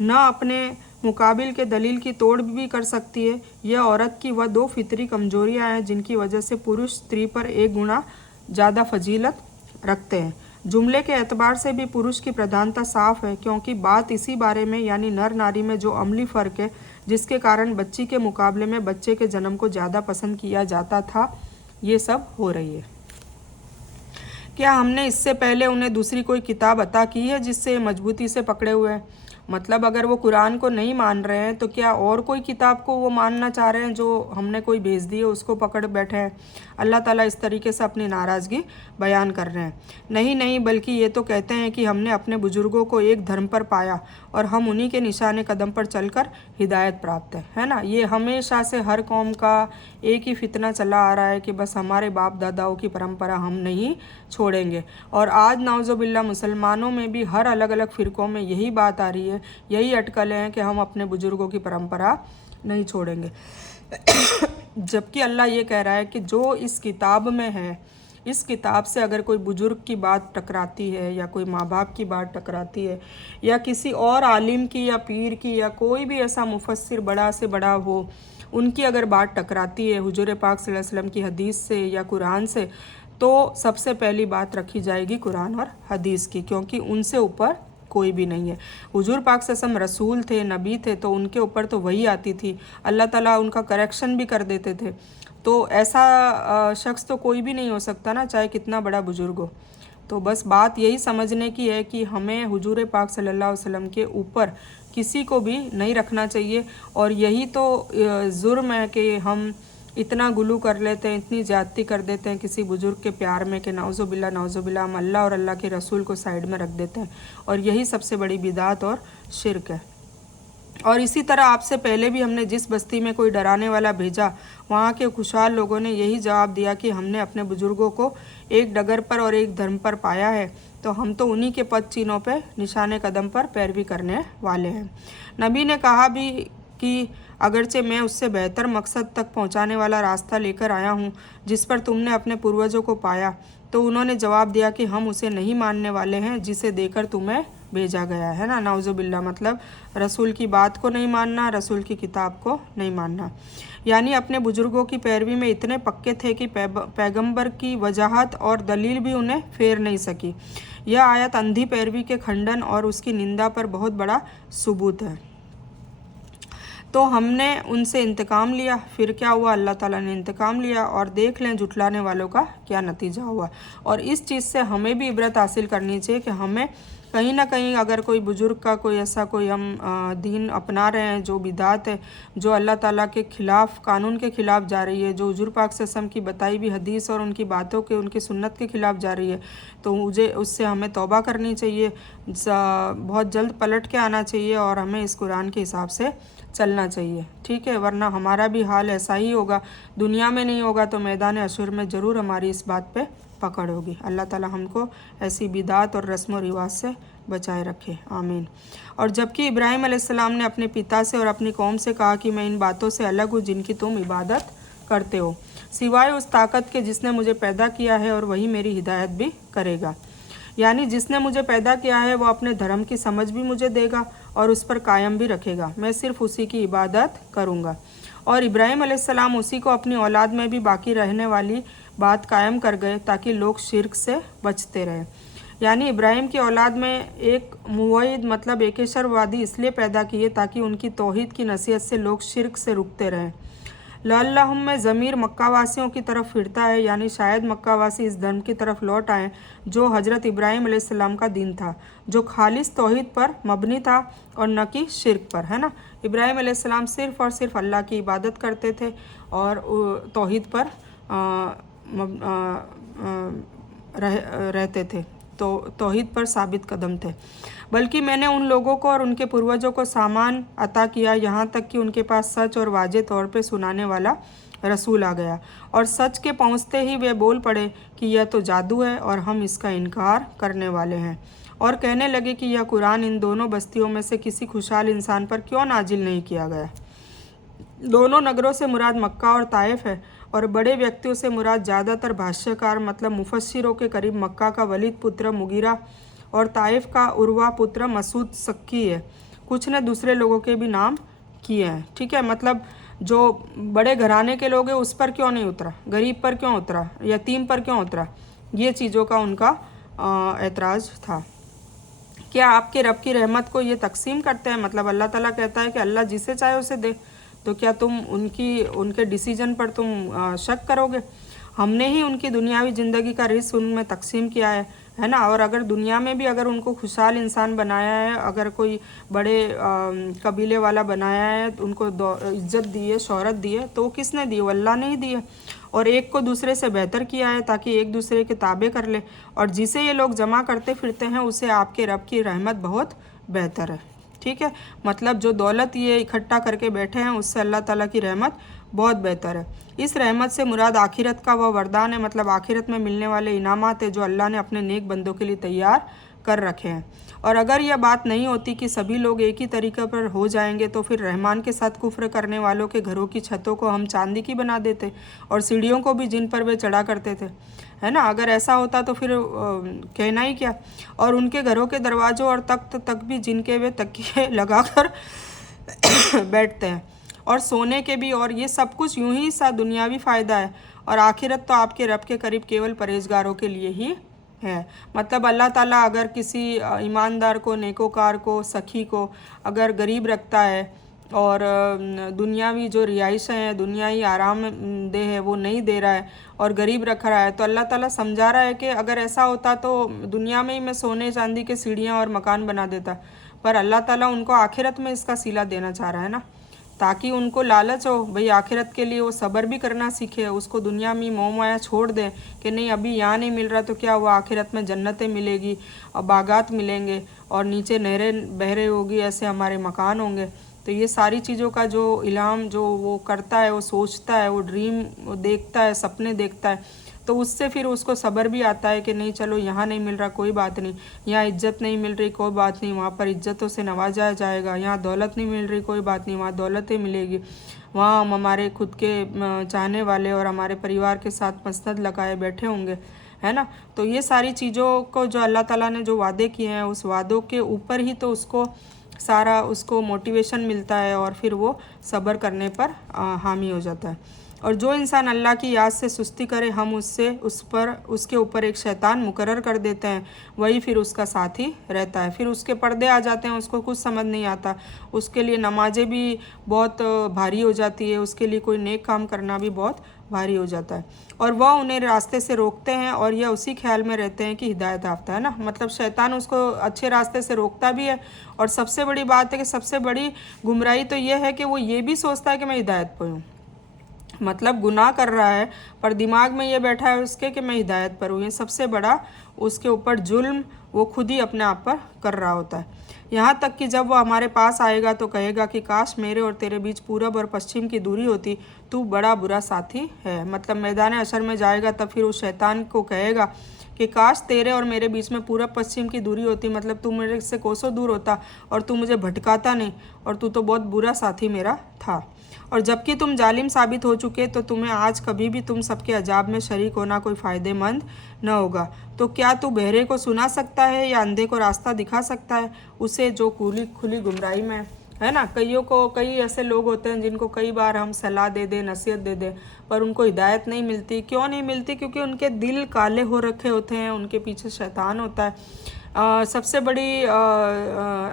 न अपने मुकाबिल के दलील की तोड़ भी कर सकती है। यह औरत की वह दो फितरी कमजोरियां हैं जिनकी वजह से पुरुष स्त्री पर एक गुना ज़्यादा फजीलत रखते हैं। जुमले के एतबार से भी पुरुष की प्रधानता साफ है, क्योंकि बात इसी बारे में यानी नर नारी में जो अमली फ़र्क है जिसके कारण बच्ची के मुकाबले में बच्चे के जन्म को ज़्यादा पसंद किया जाता था, ये सब हो रही है। क्या हमने इससे पहले उन्हें दूसरी कोई किताब अता की है जिससे मजबूती से पकड़े हुए हैं? मतलब अगर वो कुरान को नहीं मान रहे हैं तो क्या और कोई किताब को वो मानना चाह रहे हैं जो हमने कोई भेज दी है उसको पकड़ बैठे हैं? अल्लाह ताला इस तरीके से अपनी नाराज़गी बयान कर रहे हैं। नहीं, बल्कि ये तो कहते हैं कि हमने अपने बुजुर्गों को एक धर्म पर पाया और हम उन्हीं के निशाने कदम पर चलकर हिदायत प्राप्त है ना। ये हमेशा से हर कौम का एक ही फितना चला आ रहा है कि बस हमारे बाप दादाओं की परंपरा हम नहीं छोड़ेंगे, और आज नाउज़ुबिल्लाह मुसलमानों में भी हर अलग अलग फ़िरक़ों में यही बात आ रही है, यही अटकलें हैं कि हम अपने बुजुर्गों की परंपरा नहीं छोड़ेंगे। जबकि अल्लाह ये कह रहा है कि जो इस किताब में है, इस किताब से अगर कोई बुजुर्ग की बात टकराती है या कोई माँ बाप की बात टकराती है या किसी और आलिम की या पीर की या कोई भी ऐसा मुफस्सिर बड़ा से बड़ा हो, उनकी अगर बात टकराती है हुजूर पाक सल्लल्लाहु अलैहि वसल्लम की हदीस से या कुरान से, तो सबसे पहली बात रखी जाएगी कुरान और हदीस की, क्योंकि उनसे ऊपर कोई भी नहीं है। हुजूर पाक सल्लल्लाहु अलैहि वसल्लम रसूल थे, नबी थे, तो उनके ऊपर तो वही आती थी, अल्लाह ताला उनका करेक्शन भी कर देते थे। तो ऐसा शख्स तो कोई भी नहीं हो सकता ना, चाहे कितना बड़ा बुजुर्ग हो। तो बस बात यही समझने की है कि हमें हुजूर पाक सल्लल्लाहु अलैहि वसल्लम के ऊपर किसी को भी नहीं रखना चाहिए, और यही तो जुर्म है कि हम इतना गुलू कर लेते हैं, इतनी ज़्यादती कर देते हैं किसी बुज़ुर्ग के प्यार में कि नाउज़ुबिल्लाह हम अल्लाह और अल्लाह के रसूल को साइड में रख देते हैं, और यही सबसे बड़ी बिदात और शिरक है। और इसी तरह आपसे पहले भी हमने जिस बस्ती में कोई डराने वाला भेजा, वहाँ के खुशहाल लोगों ने यही जवाब दिया कि हमने अपने बुज़ुर्गों को एक डगर पर और एक धर्म पर पाया है, तो हम तो उन्हीं के पद चिन्हों पर निशाने कदम पर पैरवी करने वाले हैं। नबी ने कहा भी कि अगरचे मैं उससे बेहतर मकसद तक पहुंचाने वाला रास्ता लेकर आया हूं जिस पर तुमने अपने पूर्वजों को पाया, तो उन्होंने जवाब दिया कि हम उसे नहीं मानने वाले हैं जिसे देकर तुम्हें भेजा गया है ना। नाउज़ुबिल्लाह, मतलब रसूल की बात को नहीं मानना, रसूल की किताब को नहीं मानना, यानी अपने बुजुर्गों की पैरवी में इतने पक्के थे कि पैगंबर की वजाहत और दलील भी उन्हें फेर नहीं सकी। यह आयत अंधी पैरवी के खंडन और उसकी निंदा पर बहुत बड़ा सबूत है। तो हमने उनसे इंतकाम लिया, फिर क्या हुआ? अल्लाह ताला ने इंतकाम लिया, और देख लें जुटलाने वालों का क्या नतीजा हुआ। और इस चीज़ से हमें भी इबरत हासिल करनी चाहिए कि हमें कहीं ना कहीं अगर कोई बुज़ुर्ग का कोई ऐसा कोई हम दीन अपना रहे हैं जो बिदात है, जो अल्लाह ताला के ख़िलाफ़, कानून के ख़िलाफ़ जा रही है, जो हुजूर पाक सल्लल्लाहु अलैहि वसल्लम की बताई हुई हदीस और उनकी बातों के, उनकी सुन्नत के ख़िलाफ़ जा रही है, तो मुझे उससे हमें तौबा करनी चाहिए, बहुत जल्द पलट के आना चाहिए और हमें इस कुरान के हिसाब से चलना चाहिए, ठीक है। वरना हमारा भी हाल ऐसा ही होगा, दुनिया में नहीं होगा तो मैदान अशूर में ज़रूर हमारी इस बात पे पकड़ होगी। अल्लाह ताला हमको ऐसी बिदात और रस्म व रिवाज से बचाए रखे, आमीन। और जबकि इब्राहिम अलैहिस्सलाम ने अपने पिता से और अपनी कौम से कहा कि मैं इन बातों से अलग हूँ जिनकी तुम इबादत करते हो, सिवाय उस ताकत के जिसने मुझे पैदा किया है, और वही मेरी हिदायत भी करेगा। यानी जिसने मुझे पैदा किया है वो अपने धर्म की समझ भी मुझे देगा और उस पर कायम भी रखेगा, मैं सिर्फ उसी की इबादत करूँगा। और इब्राहिम अलैहिस्सलाम उसी को अपनी औलाद में भी बाकी रहने वाली बात कायम कर गए ताकि लोग शिर्क से बचते रहे। यानी इब्राहिम की औलाद में एक मुवहिद मतलब एकेश्वरवादी इसलिए पैदा किए ताकि उनकी तौहीद की नसीहत से लोग शिर्क से रुकते रहें। लअल्लहुम में ज़मीर मक्का वासियों की तरफ फिरता है, यानी शायद मक्का वासी इस धर्म की तरफ लौट आएँ जो हज़रत इब्राहीम अलैहिस्सलाम का दीन था, जो खालिस तौहीद पर मबनी था और न कि शिर्क पर, है ना। इब्राहीम अलैहिस्सलाम सिर्फ़ और सिर्फ अल्लाह की इबादत करते थे और तौहीद पर रहते थे, तो तौहीद पर साबित कदम थे। बल्कि मैंने उन लोगों को और उनके पूर्वजों को सामान अता किया, यहाँ तक कि उनके पास सच और वाज़े तौर पे सुनाने वाला रसूल आ गया, और सच के पहुँचते ही वे बोल पड़े कि यह तो जादू है और हम इसका इनकार करने वाले हैं, और कहने लगे कि यह कुरान इन दोनों बस्तियों में से किसी खुशहाल इंसान पर क्यों नाजिल नहीं किया गया। दोनों नगरों से मुराद मक्का और ताइफ है, और बड़े व्यक्तियों से मुराद ज़्यादातर भाष्यकार मतलब मुफस्सिरों के करीब मक्का का वलीद पुत्र मुगीरा और ताइफ का उर्वा पुत्र मसूद सक्की है। कुछ ने दूसरे लोगों के भी नाम किए हैं, ठीक है। मतलब जो बड़े घराने के लोग हैं उस पर क्यों नहीं उतरा, गरीब पर क्यों उतरा, यतीम पर क्यों उतरा, ये चीज़ों का उनका एतराज़ था। क्या आपके रब की रहमत को ये तकसीम करते हैं, मतलब अल्लाह ताला कहता है कि अल्लाह जिसे चाहे उसे दे, तो क्या तुम उनके डिसीजन पर तुम शक करोगे। हमने ही उनकी दुनियावी ज़िंदगी का रिस्क उनमें तकसीम किया है ना। और अगर दुनिया में भी अगर उनको खुशहाल इंसान बनाया है, अगर कोई बड़े कबीले वाला बनाया है, उनको इज्जत दी है, शोहरत दी है, तो किसने दी है, अल्लाह ने ही दी है। और एक को दूसरे से बेहतर किया है ताकि एक दूसरे के ताबे कर ले, और जिसे ये लोग जमा करते फिरते हैं उसे आपके रब की रहमत बहुत बेहतर है, ठीक है। मतलब जो दौलत ये इकट्ठा करके बैठे हैं उससे अल्लाह ताला की रहमत बहुत बेहतर है। इस रहमत से मुराद आखिरत का वह वरदान है, मतलब आखिरत में मिलने वाले इनामात है जो अल्लाह ने अपने नेक बंदों के लिए तैयार कर रखे हैं। और अगर यह बात नहीं होती कि सभी लोग एक ही तरीके पर हो जाएंगे, तो फिर रहमान के साथ कुफ्र करने वालों के घरों की छतों को हम चांदी की बना देते और सीढ़ियों को भी जिन पर वे चढ़ा करते थे, है ना। अगर ऐसा होता तो फिर कहना ही क्या। और उनके घरों के दरवाज़ों और तख्त तक भी जिनके वे तकिए लगाकर बैठते हैं, और सोने के भी, और ये सब कुछ यूं ही सा दुनियावी फ़ायदा है, और आखिरत तो आपके रब के करीब केवल परहेजगारों के लिए ही है। मतलब अल्लाह ताला अगर किसी ईमानदार को, नेकोकार को, सखी को अगर गरीब रखता है और दुनियावी जो रिहाइशें हैं, दुनियावी आराम दे है वो नहीं दे रहा है और गरीब रख रहा है, तो अल्लाह ताला समझा रहा है कि अगर ऐसा होता तो दुनिया में ही मैं सोने चांदी के सीढ़ियाँ और मकान बना देता। पर अल्लाह ताला उनको आखिरत में इसका सिला देना चाह रहा है ना, ताकि उनको लालच हो भाई, आखिरत के लिए वो सब्र भी करना सीखे, उसको दुनिया में मोह माया छोड़ दें कि नहीं अभी यहाँ नहीं मिल रहा तो क्या हुआ, आखिरत में जन्नतें मिलेगी और बागात मिलेंगे और नीचे नहरें बह रही होगी, ऐसे हमारे मकान होंगे। तो ये सारी चीज़ों का जो इल्हाम जो वो करता है, वो सोचता है, वो ड्रीम देखता है, सपने देखता है, तो उससे फिर उसको सब्र भी आता है कि नहीं चलो यहाँ नहीं मिल रहा कोई बात नहीं, यहाँ इज्जत नहीं मिल रही कोई बात नहीं, वहाँ पर इज्जतों से नवाजा जाएगा, यहाँ दौलत नहीं मिल रही कोई बात नहीं, वहाँ दौलतें मिलेगी, वहाँ हम हमारे खुद के चाहने वाले और हमारे परिवार के साथ मसनद लगाए बैठे होंगे, है ना। तो ये सारी चीज़ों को जो अल्लाह ताला ने जो वादे किए हैं, उस वादों के ऊपर ही तो उसको सारा उसको मोटिवेशन मिलता है और फिर वो सब्र करने पर हामी हो जाता है। और जो इंसान अल्लाह की याद से सुस्ती करे, हम उसके ऊपर एक शैतान मुकर्रर कर देते हैं, वही फिर उसका साथी रहता है। फिर उसके पर्दे आ जाते हैं, उसको कुछ समझ नहीं आता, उसके लिए नमाजें भी बहुत भारी हो जाती है, उसके लिए कोई नेक काम करना भी बहुत भारी हो जाता है, और वह उन्हें रास्ते से रोकते हैं और यह उसी ख्याल में रहते हैं कि हिदायत याफ्ता है ना। मतलब शैतान उसको अच्छे रास्ते से रोकता भी है, और सबसे बड़ी बात है कि सबसे बड़ी गुमराही तो यह है कि वो ये भी सोचता है कि मैं हिदायत पर हूँ, मतलब गुनाह कर रहा है पर दिमाग में ये बैठा है उसके कि मैं हिदायत पर हूँ। ये सबसे बड़ा उसके ऊपर जुल्म वो खुद ही अपने आप पर कर रहा होता है। यहाँ तक कि जब वो हमारे पास आएगा तो कहेगा कि काश मेरे और तेरे बीच पूरब और पश्चिम की दूरी होती, तू बड़ा बुरा साथी है। मतलब मैदान हशर में जाएगा तब फिर उस शैतान को कहेगा कि काश तेरे और मेरे बीच में पूरब पश्चिम की दूरी होती, मतलब तू मेरे से कोसों दूर होता और तू मुझे भटकाता नहीं, और तू तो बहुत बुरा साथी मेरा था। और जबकि तुम जालिम साबित हो चुके, तो तुम्हें आज कभी भी तुम सबके अजाब में शरीक होना कोई फ़ायदेमंद न होगा। तो क्या तू बहरे को सुना सकता है या अंधे को रास्ता दिखा सकता है, उसे जो खुली गुमराही में है ना। कई ऐसे लोग होते हैं जिनको कई बार हम सलाह दे दें, नसीहत दे दें, पर उनको हिदायत नहीं मिलती। क्यों नहीं मिलती? क्योंकि उनके दिल काले हो रखे होते हैं, उनके पीछे शैतान होता है। सबसे बड़ी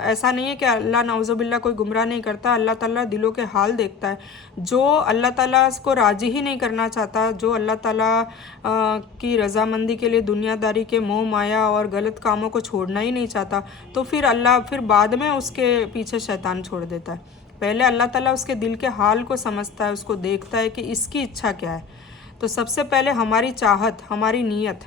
ऐसा नहीं है कि अल्लाह नाउज़ुबिल्लाह कोई गुमराह नहीं करता, अल्लाह ताला दिलों के हाल देखता है। जो अल्लाह ताला को राज़ी ही नहीं करना चाहता, जो अल्लाह ताला की रज़ामंदी के लिए दुनियादारी के मोह माया और गलत कामों को छोड़ना ही नहीं चाहता, तो फिर बाद में उसके पीछे शैतान छोड़ देता है। पहले अल्लाह ताला उसके दिल के हाल को समझता है, उसको देखता है कि इसकी इच्छा क्या है। तो सबसे पहले हमारी चाहत, हमारी नीयत,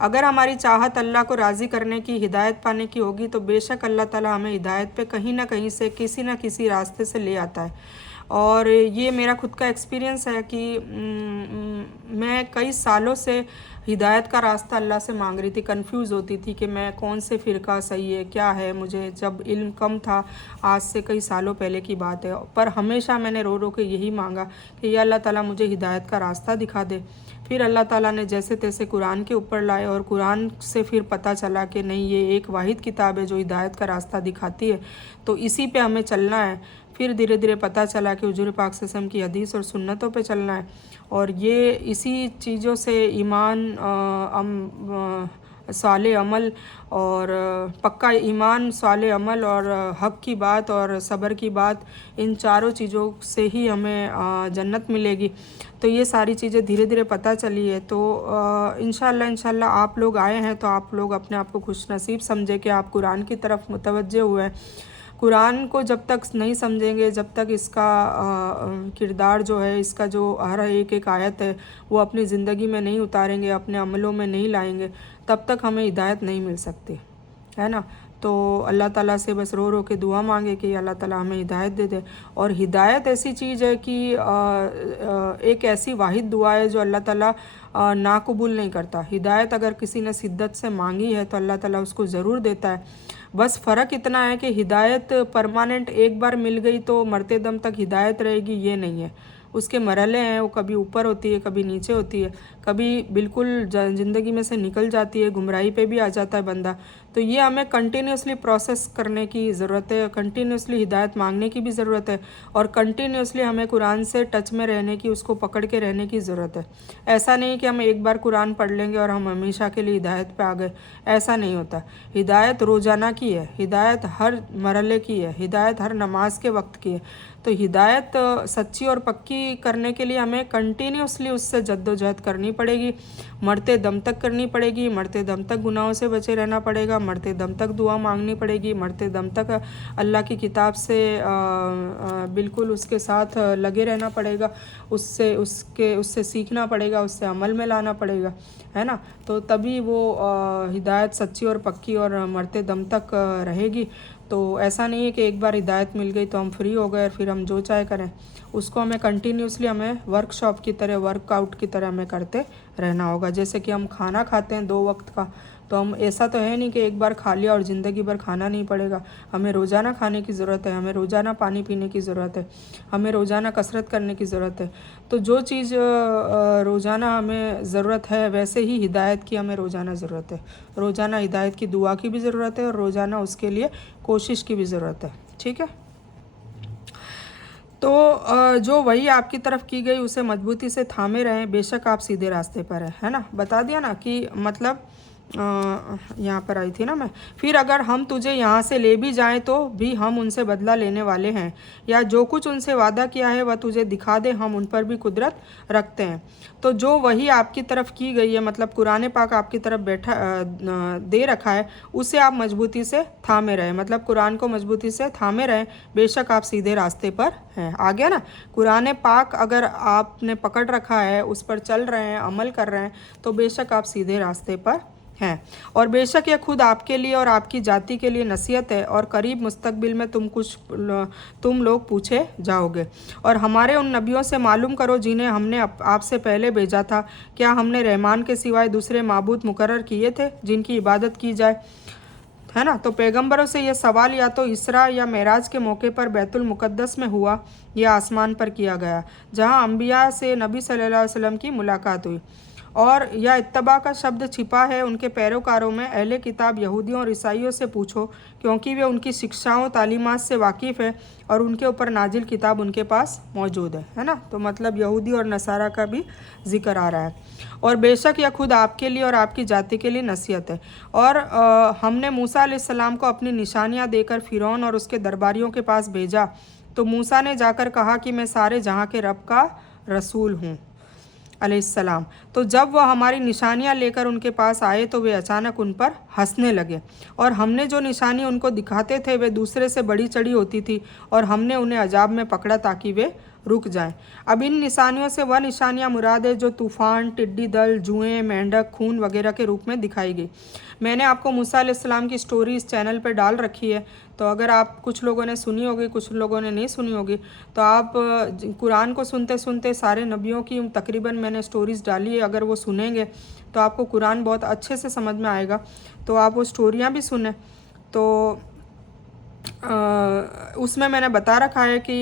अगर हमारी चाहत अल्लाह को राज़ी करने की, हिदायत पाने की होगी, तो बेशक अल्लाह ताला हमें हिदायत पे कहीं ना कहीं से, किसी ना किसी रास्ते से ले आता है। और ये मेरा खुद का एक्सपीरियंस है कि मैं कई सालों से हिदायत का रास्ता अल्लाह से मांग रही थी, कंफ्यूज होती थी कि मैं कौन से फ़िरका सही है, क्या है। मुझे जब इल्म कम था, आज से कई सालों पहले की बात है, पर हमेशा मैंने रो रो के यही मांगा कि या अल्लाह ताला मुझे हिदायत का रास्ता दिखा दे। फिर अल्लाह ताला ने जैसे तैसे कुरान के ऊपर लाए, और कुरान से फिर पता चला कि नहीं, ये एक वाहिद किताब है जो हिदायत का रास्ता दिखाती है, तो इसी पे हमें चलना है। फिर धीरे धीरे पता चला कि हुजूर पाक सल्लल्लाहु अलैहि वसल्लम की हदीस और सुन्नतों पे चलना है, और ये इसी चीज़ों से ईमान, साले अमल और पक्का ईमान, साले अमल और हक़ की बात और सब्र की बात, इन चारों चीज़ों से ही हमें जन्नत मिलेगी। तो ये सारी चीज़ें धीरे धीरे पता चली है। तो इंशाल्लाह आप लोग आए हैं तो आप लोग अपने आप को खुशनसीब समझे कि आप कुरान की तरफ मुतवज्जे हुए हैं। कुरान को जब तक नहीं समझेंगे, जब तक इसका किरदार जो है, इसका जो हर एक एक आयत है वो अपनी ज़िंदगी में नहीं उतारेंगे, अपने अमलों में नहीं लाएंगे, तब तक हमें हिदायत नहीं मिल सकती, है ना। तो अल्लाह ताला से बस रो रो के दुआ मांगे कि अल्लाह ताला हमें हिदायत दे दे। और हिदायत ऐसी चीज़ है कि एक ऐसी वाहिद दुआ है जो अल्लाह ताला नाकबूल नहीं करता। हिदायत अगर किसी ने शिद्दत से मांगी है तो अल्लाह ताला उसको ज़रूर देता है। बस फ़र्क इतना है कि हिदायत परमानेंट एक बार मिल गई तो मरते दम तक हिदायत रहेगी, ये नहीं है। उसके मरहले हैं, वो कभी ऊपर होती है, कभी नीचे होती है, कभी बिल्कुल ज़िंदगी में से निकल जाती है, गुमराही पे भी आ जाता है बंदा। तो ये हमें कंटिन्यूसली प्रोसेस करने की ज़रूरत है, कंटिन्यूसली हिदायत मांगने की भी ज़रूरत है, और कंटिन्यूसली हमें कुरान से टच में रहने की, उसको पकड़ के रहने की ज़रूरत है। ऐसा नहीं कि हम एक बार कुरान पढ़ लेंगे और हम हमेशा के लिए हिदायत पे आ गए, ऐसा नहीं होता। हिदायत रोज़ाना की है, हिदायत हर मरहले की है, हिदायत हर नमाज के वक्त की है। तो हिदायत सच्ची और पक्की करने के लिए हमें कंटिन्यूसली उससे जद्दोजहद करनी पड़ेगी, मरते दम तक करनी पड़ेगी, मरते दम तक गुनाहों से बचे रहना पड़ेगा, मरते दम तक दुआ मांगनी पड़ेगी, मरते दम तक अल्लाह की किताब से बिल्कुल उसके साथ लगे रहना पड़ेगा, उससे सीखना पड़ेगा, उससे अमल में लाना पड़ेगा, है ना। तो तभी वो हिदायत सच्ची और पक्की और मरते दम तक रहेगी। तो ऐसा नहीं है कि एक बार हिदायत मिल गई तो हम फ्री हो गए और फिर हम जो चाहे करें। उसको हमें कंटिन्यूसली, हमें वर्कशॉप की तरह, वर्कआउट की तरह हमें करते रहना होगा। जैसे कि हम खाना खाते हैं 2 वक्त का, तो हम ऐसा तो है नहीं कि एक बार खा लिया और ज़िंदगी भर खाना नहीं पड़ेगा। हमें रोज़ाना खाने की ज़रूरत है, हमें रोज़ाना पानी पीने की ज़रूरत है, हमें रोज़ाना कसरत करने की ज़रूरत है। तो जो चीज़ रोज़ाना हमें ज़रूरत है, वैसे ही हिदायत की हमें रोज़ाना ज़रूरत है। रोज़ाना हिदायत की दुआ की भी ज़रूरत है और रोज़ाना उसके लिए कोशिश की भी ज़रूरत है। ठीक है। तो जो वही आपकी तरफ की गई उसे मजबूती से थामे रहें, बेशक आप सीधे रास्ते पर है ना। बता दिया ना कि मतलब यहाँ पर आई थी ना मैं। फिर अगर हम तुझे यहाँ से ले भी जाएं तो भी हम उनसे बदला लेने वाले हैं, या जो कुछ उनसे वादा किया है वह तुझे दिखा दे, हम उन पर भी कुदरत रखते हैं। तो जो वही आपकी तरफ की गई है, मतलब कुरान पाक आपकी तरफ दे रखा है, उसे आप मजबूती से थामे रहें, मतलब कुरान को मजबूती से थामे रहें, बेशक आप सीधे रास्ते पर हैं। आ गया ना। कुरान पाक अगर आपने पकड़ रखा है, उस पर चल रहे हैं, अमल कर रहे हैं, तो बेशक आप सीधे रास्ते पर हैं। और बेशक यह खुद आपके लिए और आपकी जाति के लिए नसीहत है, और करीब मुस्तकबिल में तुम लोग पूछे जाओगे। और हमारे उन नबियों से मालूम करो जिन्हें हमने आपसे पहले भेजा था, क्या हमने रहमान के सिवाय दूसरे माबूद मुकर्रर किए थे जिनकी इबादत की जाए, है ना। तो पैगंबरों से यह सवाल या तो इसरा या मेराज के मौके पर बैतुल मुक़द्दस में हुआ या आसमान पर किया गया, जहां अंबिया से नबी सल्लल्लाहु अलैहि वसल्लम की मुलाकात हुई। और यह इत्तबा का शब्द छिपा है उनके पैरोकारों में। अहले किताब यहूदियों और ईसाइयों से पूछो, क्योंकि वे उनकी शिक्षाओं तालीमात से वाकिफ़ है और उनके ऊपर नाजिल किताब उनके पास मौजूद है ना। तो मतलब यहूदी और नसारा का भी जिक्र आ रहा है। और बेशक यह खुद आपके लिए और आपकी जाति के लिए नसीहत है। और हमने मूसा अलैहिस्सलाम को अपनी निशानियाँ देकर फ़िरौन और उसके दरबारियों के पास भेजा, तो मूसा ने जाकर कहा कि मैं सारे जहाँ के रब का रसूल हूँ अलैहिस्सलाम। तो जब वह हमारी निशानियां लेकर उनके पास आए तो वे अचानक उन पर हंसने लगे, और हमने जो निशानी उनको दिखाते थे वे दूसरे से बड़ी चढ़ी होती थी, और हमने उन्हें अजाब में पकड़ा ताकि वे रुक जाएं। अब इन निशानियों से वह निशानियां मुराद है जो तूफ़ान, टिड्डी दल, जुएं, मेंढक, खून वगैरह के रूप में दिखाई गई। मैंने आपको मूसा अलैहिस्सलाम की स्टोरी इस चैनल पर डाल रखी है, तो अगर आप कुछ लोगों ने सुनी होगी, कुछ लोगों ने नहीं सुनी होगी, तो आप कुरान को सुनते सुनते सारे नबियों की तकरीबन मैंने स्टोरीज़ डाली है, अगर वो सुनेंगे तो आपको कुरान बहुत अच्छे से समझ में आएगा। तो आप वो स्टोरियाँ भी सुने। तो उसमें मैंने बता रखा है कि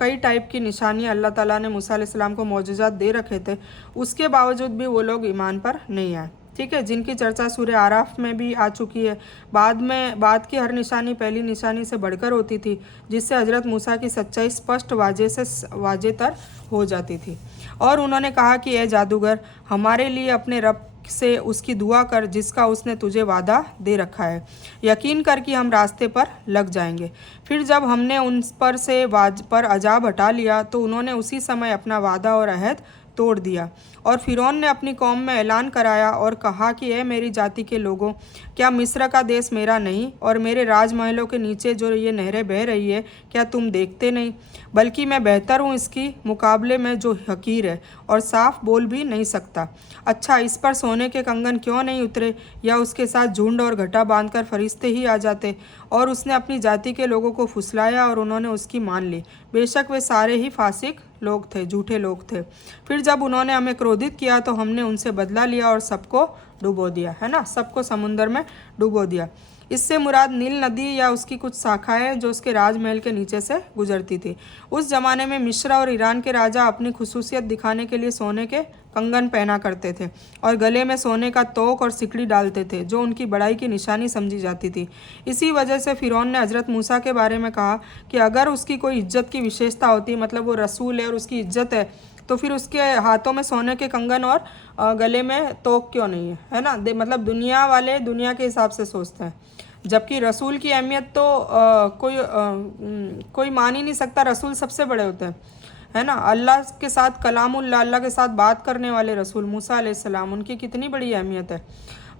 कई टाइप की निशानियाँ अल्लाह ताला ने मूसा अलैहिस्सलाम को मौजूज़ात दे रखे थे, उसके बावजूद भी वो लोग ईमान पर नहीं आए। ठीक है, जिनकी चर्चा सूरह आराफ में भी आ चुकी है। बाद की हर निशानी पहली निशानी से बढ़कर होती थी, जिससे हज़रत मूसा की सच्चाई स्पष्ट वाजे तर हो जाती थी। और उन्होंने कहा कि ए जादूगर, हमारे लिए अपने रब से उसकी दुआ कर जिसका उसने तुझे वादा दे रखा है, यकीन कर कि हम रास्ते पर लग जाएंगे। फिर जब हमने उन पर अजाब हटा लिया तो उन्होंने उसी समय अपना वादा और अहद तोड़ दिया। और फिरौन ने अपनी कौम में ऐलान कराया और कहा कि ए मेरी जाति के लोगों, क्या मिस्र का देश मेरा नहीं, और मेरे राजमहलों के नीचे जो ये नहरें बह रही है, क्या तुम देखते नहीं? बल्कि मैं बेहतर हूँ इसकी मुकाबले में जो हकीर है और साफ बोल भी नहीं सकता। अच्छा, इस पर सोने के कंगन क्यों नहीं उतरे, या उसके साथ झुंड और घटा बांधकर फरिश्ते ही आ जाते। और उसने अपनी जाति के लोगों को फुसलाया और उन्होंने उसकी मान ली। बेशक वे सारे ही फासिक लोग थे, झूठे लोग थे। फिर जब उन्होंने हमें क्रोधित किया तो हमने उनसे बदला लिया और सबको डुबो दिया, है ना, सबको समुंदर में डुबो दिया। इससे मुराद नील नदी या उसकी कुछ शाखाएं जो उसके राजमहल के नीचे से गुजरती थी। उस जमाने में मिस्र और ईरान के राजा अपनी खुसूसियत दिखाने के लिए सोने के कंगन पहना करते थे और गले में सोने का तोक और सिकड़ी डालते थे, जो उनकी बड़ाई की निशानी समझी जाती थी। इसी वजह से फिरौन ने हज़रत मूसा के बारे में कहा कि अगर उसकी कोई इज्जत की विशेषता होती, मतलब वो रसूल है और उसकी इज्जत है, तो फिर उसके हाथों में सोने के कंगन और गले में तोक क्यों नहीं है ना। मतलब दुनिया वाले दुनिया के हिसाब से सोचते हैं, जबकि रसूल की अहमियत तो कोई मान ही नहीं सकता। रसूल सबसे बड़े होते हैं, है ना। अल्लाह के साथ कलामुल्लाह, अल्लाह के साथ बात करने वाले रसूल मूसा अलैहिस्सलाम, उनकी कितनी बड़ी अहमियत है,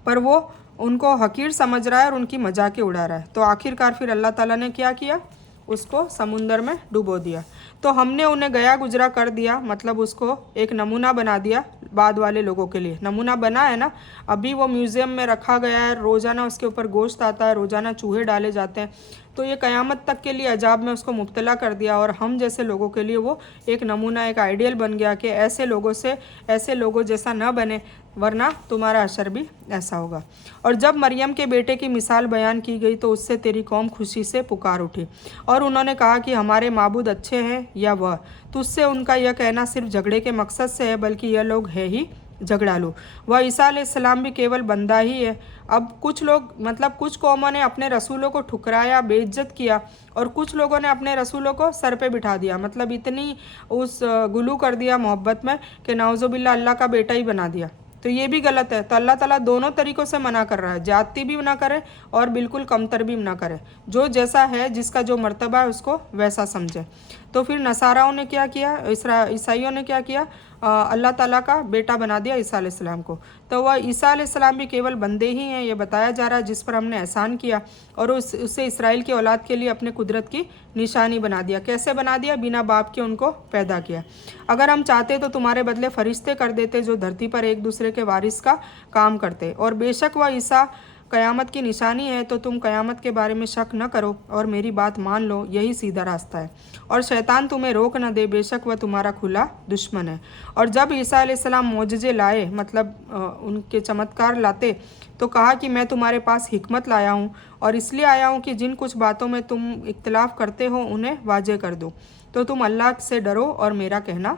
पर वो उनको हकीर समझ रहा है और उनकी मजाकें उड़ा रहा है। तो आखिरकार फिर अल्लाह ताला ने क्या किया, उसको समुंदर में डुबो दिया। तो हमने उन्हें गया गुजरा कर दिया, मतलब उसको एक नमूना बना दिया बाद वाले लोगों के लिए। नमूना बना है ना, अभी वो म्यूज़ियम में रखा गया है, रोज़ाना उसके ऊपर गोश्त आता है, रोज़ाना चूहे डाले जाते हैं। तो ये क़यामत तक के लिए अजाब में उसको मुब्तला कर दिया, और हम जैसे लोगों के लिए वो एक नमूना, एक आइडियल बन गया कि ऐसे लोगों जैसा न बने, वरना तुम्हारा असर भी ऐसा होगा। और जब मरियम के बेटे की मिसाल बयान की गई तो उससे तेरी कौम खुशी से पुकार उठी, और उन्होंने कहा कि हमारे माबूद अच्छे हैं या वह। तो उससे उनका यह कहना सिर्फ झगड़े के मकसद से है, बल्कि यह लोग है ही झगड़ालू। वह ईसा अलैहिस्सलाम भी केवल बंदा ही है। अब कुछ लोग, मतलब कुछ कौमों ने अपने रसूलों को ठुकराया, बेइज्जत किया, और कुछ लोगों ने अपने रसूलों को सर पे बिठा दिया, मतलब इतनी गुलू कर दिया मोहब्बत में कि नाउज़ुबिल्लाह अल्लाह का बेटा ही बना दिया। तो ये भी गलत है। तो अल्लाह ताला दोनों तरीक़ों से मना कर रहा है, ज़्यादती भी ना करे और बिल्कुल कमतर भी ना करे। जो जैसा है, जिसका जो मर्तबा है, उसको वैसा समझे। तो फिर नसाराओं ने क्या किया, ईसाइयों ने क्या किया, अल्लाह ताला का बेटा बना दिया ईसा अलैहिस्सलाम को। तो वह ईसा अलैहिस्सलाम भी केवल बंदे ही हैं, ये बताया जा रहा है, जिस पर हमने एहसान किया और उसे इसराइल की औलाद के लिए अपने कुदरत की निशानी बना दिया। कैसे बना दिया? बिना बाप के उनको पैदा किया। अगर हम चाहते तो तुम्हारे बदले फरिश्ते कर देते जो धरती पर एक दूसरे के वारिस का काम करते। और बेशक वह ईसा क़यामत की निशानी है, तो तुम क़यामत के बारे में शक न करो और मेरी बात मान लो, यही सीधा रास्ता है। और शैतान तुम्हें रोक न दे, बेशक वह तुम्हारा खुला दुश्मन है। और जब ईसा अलैहिस्सलाम मोजज़े लाए, मतलब उनके चमत्कार लाते, तो कहा कि मैं तुम्हारे पास हिकमत लाया हूँ, और इसलिए आया हूँ कि जिन कुछ बातों में तुम इख्तिलाफ़ करते हो उन्हें वाज़ेह कर दूँ। तो तुम अल्लाह से डरो और मेरा कहना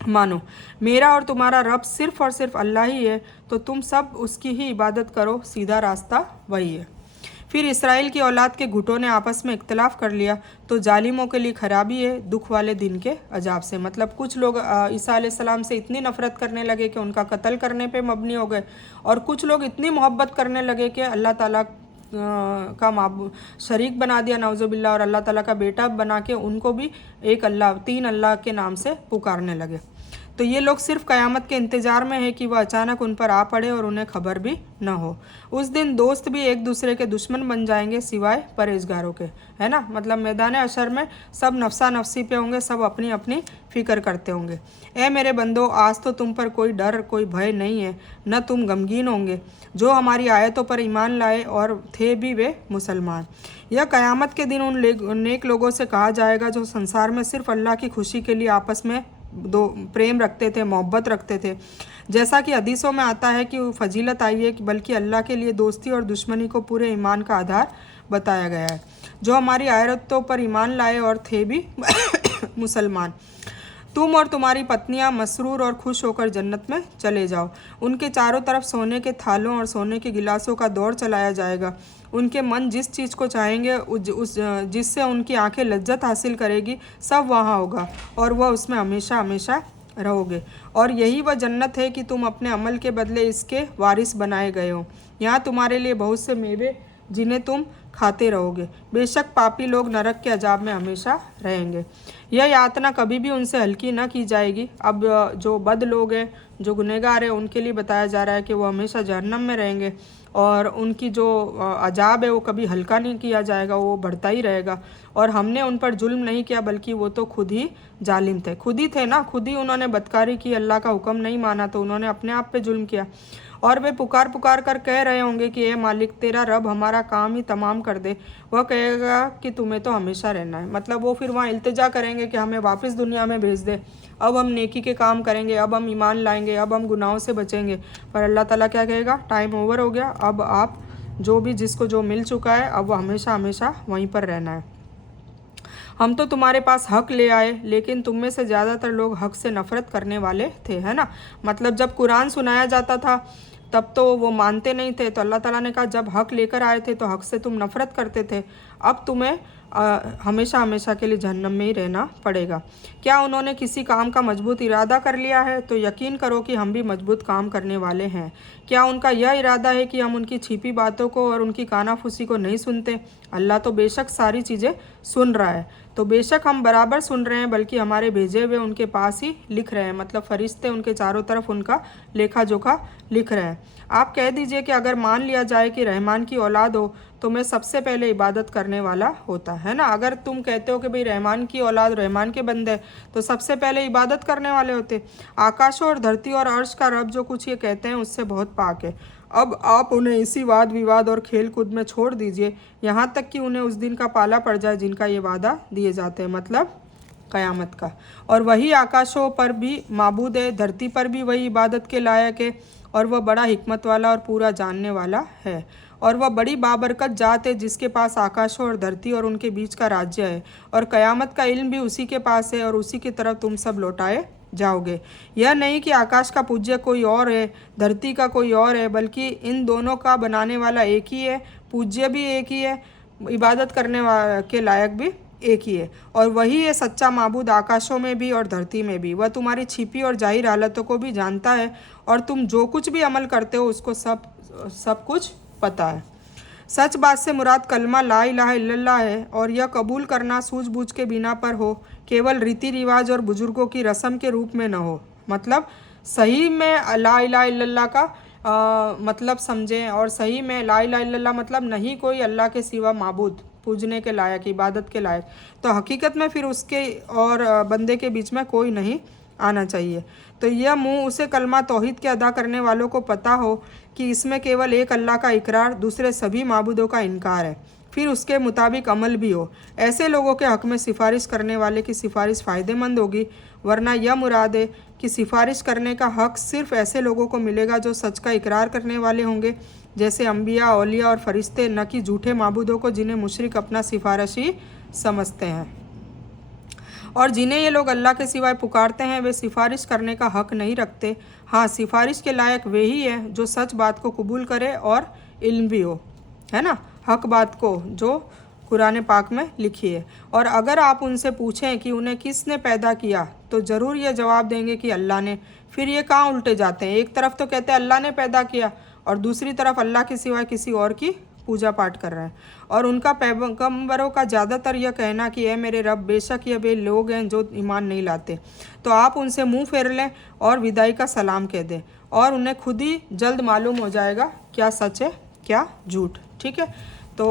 मानो मेरा और तुम्हारा रब सिर्फ और सिर्फ अल्लाह ही है, तो तुम सब उसकी ही इबादत करो, सीधा रास्ता वही है। फिर इसराइल की औलाद के गुटों ने आपस में इख्तलाफ कर लिया, तो जालिमों के लिए खराबी है दुख वाले दिन के अजाब से। मतलब कुछ लोग ईसा अलैहिस्सलाम से इतनी नफरत करने लगे कि उनका कत्ल करने पे मबनी हो गए, और कुछ लोग इतनी मोहब्बत करने लगे कि अल्लाह ताला का माबू शरीक बना दिया नौजुबिल्ला, और अल्लाह ताला का बेटा बना के उनको भी एक अल्लाह, तीन अल्लाह के नाम से पुकारने लगे। तो ये लोग सिर्फ क़यामत के इंतज़ार में है कि वह अचानक उन पर आ पड़े और उन्हें खबर भी न हो। उस दिन दोस्त भी एक दूसरे के दुश्मन बन जाएंगे सिवाय परहेजगारों के, है ना। मतलब मैदान अशर में सब नफसा नफसी पे होंगे, सब अपनी अपनी फ़िक्र करते होंगे। ए मेरे बंदो, आज तो तुम पर कोई डर कोई भय नहीं है, न तुम गमगीन होंगे। जो हमारी आयतों पर ईमान लाए और थे भी वे मुसलमान। यह क़यामत के दिन उन नेक लोगों से कहा जाएगा जो संसार में सिर्फ अल्लाह की खुशी के लिए आपस में दो प्रेम रखते थे, मोहब्बत रखते थे। जैसा कि हदीसों में आता है कि फजीलत आई है कि बल्कि अल्लाह के लिए दोस्ती और दुश्मनी को पूरे ईमान का आधार बताया गया है। जो हमारी आयतों पर ईमान लाए और थे भी मुसलमान। तुम और तुम्हारी पत्नियां मसरूर और खुश होकर जन्नत में चले जाओ। उनके चारों तरफ सोने के थालों और सोने के गिलासों का दौर चलाया जाएगा। उनके मन जिस चीज़ को चाहेंगे जिससे उनकी आंखें लज्जत हासिल करेगी, सब वहाँ होगा और वह उसमें हमेशा हमेशा रहोगे। और यही वह जन्नत है कि तुम अपने अमल के बदले इसके वारिस बनाए गए हो। यहाँ तुम्हारे लिए बहुत से मेवे जिन्हें तुम खाते रहोगे। बेशक पापी लोग नरक के अजाब में हमेशा रहेंगे। यह यातना कभी भी उनसे हल्की न की जाएगी। अब जो बद लोग हैं, जो गुनहगार हैं, उनके लिए बताया जा रहा है कि वो हमेशा जहन्नम में रहेंगे और उनकी जो अजाब है वो कभी हल्का नहीं किया जाएगा, वो बढ़ता ही रहेगा। और हमने उन पर जुल्म नहीं किया, बल्कि वो तो खुद ही जालिम थे, खुद ही थे ना, खुद ही उन्होंने बदकारी की, अल्लाह का हुक्म नहीं माना, तो उन्होंने अपने आप पे जुल्म किया। और वे पुकार पुकार कर कह रहे होंगे कि ए मालिक, तेरा रब हमारा काम ही तमाम कर दे। वह कहेगा कि तुम्हें तो हमेशा रहना है। मतलब वो फिर वहाँ इल्तिजा करेंगे कि हमें वापस दुनिया में भेज दे, अब हम नेकी के काम करेंगे, अब हम ईमान लाएंगे, अब हम गुनाहों से बचेंगे। पर अल्लाह ताला क्या कहेगा, टाइम ओवर हो गया, अब आप जो भी जिसको जो मिल चुका है, अब वो हमेशा हमेशा वहीं पर रहना है। हम तो तुम्हारे पास हक ले आए, लेकिन तुम में से ज़्यादातर लोग हक से नफ़रत करने वाले थे, है ना। मतलब जब कुरान सुनाया जाता था तब तो वो मानते नहीं थे, तो अल्लाह ताला ने कहा जब हक लेकर आए थे तो हक से तुम नफ़रत करते थे, अब तुम्हें हमेशा हमेशा के लिए जहन्नम में ही रहना पड़ेगा। क्या उन्होंने किसी काम का मजबूत इरादा कर लिया है? तो यकीन करो कि हम भी मजबूत काम करने वाले हैं। क्या उनका यह इरादा है कि हम उनकी छिपी बातों को और उनकी कानाफूसी को नहीं सुनते? अल्लाह तो बेशक सारी चीज़ें सुन रहा है। तो बेशक हम बराबर सुन रहे हैं, बल्कि हमारे भेजे हुए उनके पास ही लिख रहे हैं। मतलब फरिश्ते उनके चारों तरफ उनका लेखा जोखा लिख रहे हैं। आप कह दीजिए कि अगर मान लिया जाए कि रहमान की औलाद हो तो मैं सबसे पहले इबादत करने वाला होता, है ना। अगर तुम कहते हो कि भाई रहमान की औलाद, रहमान के बंदे, तो सबसे पहले इबादत करने वाले होते। आकाशों और धरती और अर्श का रब जो कुछ ये कहते हैं उससे बहुत पाक है। अब आप उन्हें इसी वाद विवाद और खेल कूद में छोड़ दीजिए, यहाँ तक कि उन्हें उस दिन का पाला पड़ जाए जिनका ये वादा दिए जाते हैं, मतलब क़यामत का। और वही आकाशों पर भी माबूद है, धरती पर भी वही इबादत के लायक है, और वह बड़ा हिकमत वाला और पूरा जानने वाला है। और वह बड़ी बाबरकत जात है जिसके पास आकाशों और धरती और उनके बीच का राज्य है, और क़यामत का इल्म भी उसी के पास है, और उसी की तरफ तुम सब लौटाए जाओगे। यह नहीं कि आकाश का पूज्य कोई और है, धरती का कोई और है, बल्कि इन दोनों का बनाने वाला एक ही है, पूज्य भी एक ही है, इबादत करने के लायक भी एक ही है। और वही है सच्चा माबूद आकाशों में भी और धरती में भी। वह तुम्हारी छिपी और जाहिर हालतों को भी जानता है, और तुम जो कुछ भी अमल करते हो उसको सब कुछ पता है। सच बात से मुराद कलमा ला इलाहा इल्लल्लाह है, और यह कबूल करना सूझबूझ के बिना पर हो, केवल रीति रिवाज और बुजुर्गों की रस्म के रूप में न हो। मतलब सही में ला इलाहा इल्लल्लाह का मतलब समझें, और सही में ला इलाहा इल्लल्लाह मतलब नहीं कोई अल्लाह के सिवा माबूद पूजने के लायक, इबादत के लायक। तो हकीकत में फिर उसके और बंदे के बीच में कोई नहीं आना चाहिए। तो यह मुँह उसे कलमा तौहीद के अदा करने वालों को पता हो कि इसमें केवल एक अल्लाह का इकरार, दूसरे सभी माबूदों का इनकार है, फिर उसके मुताबिक अमल भी हो। ऐसे लोगों के हक़ में सिफारिश करने वाले की सिफारिश फ़ायदेमंद होगी, वरना यह मुराद है कि सिफारिश करने का हक़ सिर्फ़ ऐसे लोगों को मिलेगा जो सच का इकरार करने वाले होंगे, जैसे अम्बिया, औलिया और फरिश्ते, न कि झूठे माबूदों को जिन्हें मुशरिक अपना सिफारिशी समझते हैं। और जिन्हें ये लोग अल्लाह के सिवाय पुकारते हैं वे सिफारिश करने का हक नहीं रखते। हाँ, सिफारिश के लायक वही है जो सच बात को कबूल करे और इल्म भी हो, है ना, हक बात को जो कुरान पाक में लिखी है। और अगर आप उनसे पूछें कि उन्हें किसने पैदा किया तो ज़रूर ये जवाब देंगे कि अल्लाह ने। फिर ये कहाँ उल्टे जाते हैं, एक तरफ तो कहते हैं अल्लाह ने पैदा किया और दूसरी तरफ अल्लाह के सिवाय किसी और की पूजा पाठ कर रहे हैं। और उनका पैगंबरों का ज़्यादातर यह कहना कि ए मेरे रब, बेशक ये वे लोग हैं जो ईमान नहीं लाते। तो आप उनसे मुंह फेर लें और विदाई का सलाम कह दें और उन्हें खुद ही जल्द मालूम हो जाएगा क्या सच है क्या झूठ। ठीक है, तो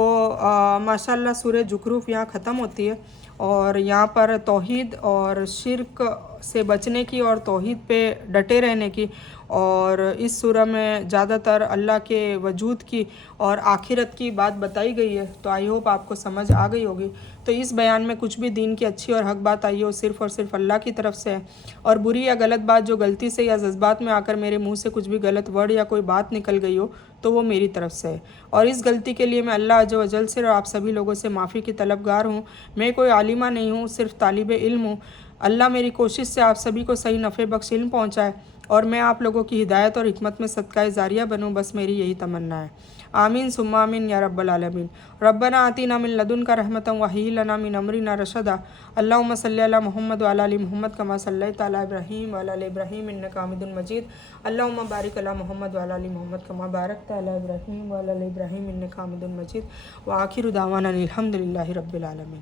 माशाल्लाह सूरह ज़ुखरूफ यहाँ ख़त्म होती है और यहाँ पर तौहीद और शिर्क से बचने की और तौहीद पे डटे रहने की और इस सूरह में ज़्यादातर अल्लाह के वजूद की और आखिरत की बात बताई गई है। तो आई होप आपको समझ आ गई होगी। तो इस बयान में कुछ भी दीन की अच्छी और हक बात आई हो सिर्फ़ और सिर्फ अल्लाह की तरफ से है, और बुरी या गलत बात जो गलती से या जज्बात में आकर मेरे मुंह से कुछ भी गलत वर्ड या कोई बात निकल गई हो तो वो मेरी तरफ से है। और इस गलती के लिए मैं अल्लाह अज़्ज़ व जल से और आप सभी लोगों से माफ़ी की तलबगार हूँ। मैं कोई आलिमा नहीं हूँ, सिर्फ तालिब इल्म हूँ। अल्लाह मेरी कोशिश से आप सभी को सही नफ़े बख्श इल्म पहुँचाए और मैं आप लोगों की हिदायत और हिकमत में सदकाए जारिया बनूँ, बस मेरी यही तमन्ना है। आमीन सुम्मा आमीन या रब्बल आलमीन। रब्बना आतीना मिन लदुनका रहमतन व हय्यि लना मिन अमरिना रशदा। अल्लाहुम्मा सल्लि अला मुहम्मद व अला आलि मुहम्मद कमा सल्लैता अला इब्राहीम व अला आलि इब्राहीम इन्नका हमीदुम मजीद। अल्लाहुम्मा बारिक अला मुहम्मद व अला आलि मुहम्मद कमा बारकता अला इब्राहीम व अला आलि इब्राहीम इन्नका हमीदुम मजीद। व आखिरु दावाना अनिल हम्दुलिल्लाहि रब्बिल आलमीन।